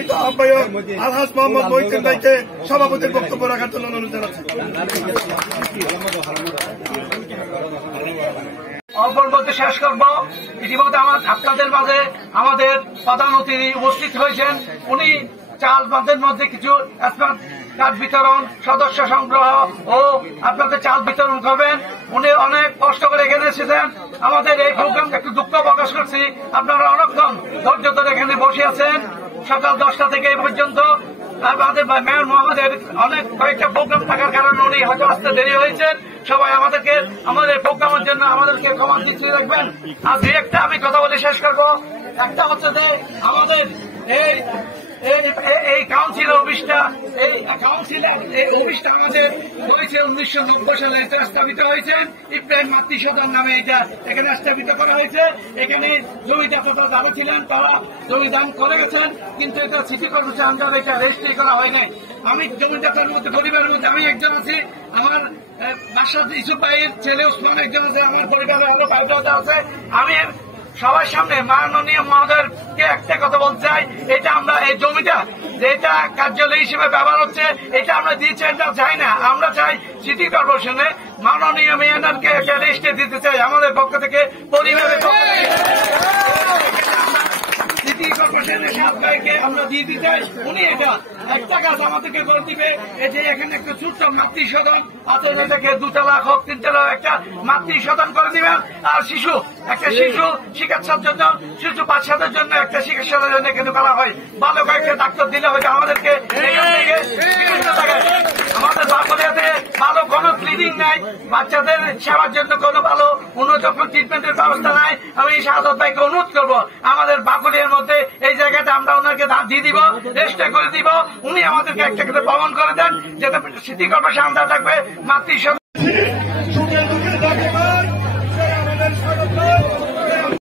সম্মানিত আহ্বায়ক আলহাজ মোহাম্মদ মহিউদ্দিন ভাইকে সভাপতির বক্তব্য রাখার জন্য অনুরোধ জানাচ্ছি। বলতে শেষ করব। ইতিমধ্যে আপনাদের মাঝে আমাদের প্রধান অতিথি উপস্থিত হয়েছেন। উনি চাল বাঁধের মধ্যে কিছু কার্ড বিতরণ, সদস্য সংগ্রহ ও আপনাদের চাল বিতরণ করবেন। উনি অনেক কষ্ট করে এখানে এসেছেন। আমাদের এই প্রোগ্রাম একটু দুঃখ প্রকাশ করছি, আপনারা অনেকক্ষণ ধৈর্য ধরে এখানে বসে আছেন সকাল 10টা থেকে এই পর্যন্ত। আমাদের মেয়র মোহাম্মদের অনেক কয়েকটা প্রোগ্রাম থাকার কারণে উনি হয়তো আসতে দেরি হয়েছেন। সবাই আমাদের প্রোগ্রামের জন্য আমাদেরকে ক্ষমা দৃষ্টি রাখবেন। আর দুই একটা আমি কথা বলে শেষ করবো। একটা হচ্ছে যে আমাদের এই কাউন্সিল অফিসটা আমাদের হয়েছে 1990 সালে। এটা স্থাপিত হয়েছে ইব্রাহিম মাতৃসদন নামে। এটা এখানে স্থাপিত করা হয়েছে। এখানে জমিদাতা যারা ছিলেন তারা জমি দান করে গেছেন, কিন্তু এটা সিটি কর্পোরেশন আন্ডারে এটা রেজিস্ট্রি করা হয় নাই। আমি জমিদাতার মধ্যে পরিবারের মধ্যে আমি একজন আছি। আমার বাসার ইসুফ ভাইয়ের ছেলে ওসমান একজন আছে। আমার পরিবারের আরো 5টা আছে। আমি সবার সামনে মাননীয় মহোদয়কে একটা কথা বলতে চাই, এটা আমরা এই জমিটা যেটা কার্যালয় হিসেবে ব্যবহার হচ্ছে এটা আমরা দিয়েছি, এটা চাই না। আমরা চাই সিটি কর্পোরেশনে মাননীয় মেয়রকে একটা রেজিস্ট্রি দিতে চাই আমাদের পক্ষ থেকে, পরিবারের পক্ষ থেকে সিটি কর্পোরেশনের সাথে আমরা দিয়ে দিতে চাই। উনি এটা একটা কাজ আমাদেরকে করে দিবে। এই যে এখানে একটা ছোট্ট মাতৃসদন আছে, থেকে 2 তলা হোক 3 তলা একটা মাতৃসদন করে দিবেন। আর একটা শিশু চিকিৎসার জন্য, শিশু বাচ্চাদের জন্য একটা চিকিৎসার জন্য কিন্তু করা হয়। ভালো কয়েকটা ডাক্তার দিলে হয়তো আমাদেরকে আমাদের বাঁকুড়াতে ভালো কোনো ক্লিনিক নাই, বাচ্চাদের সেবার জন্য কোনো ভালো উন্নত ট্রিটমেন্টের ব্যবস্থা নাই। আমি শাহাদত ভাইকে অনুরোধ করবো আমাদের বাঁকুড়িয়ার মধ্যে এই জায়গাটা আমরা ওনাকে দিয়ে দিব, রেজিস্টার করে দিব। উনি আমাদেরকে একটা করে প্রমাণ করে দেন, যাতে সিটি কর্পোরেশন আমরা থাকবে মাতৃসদন।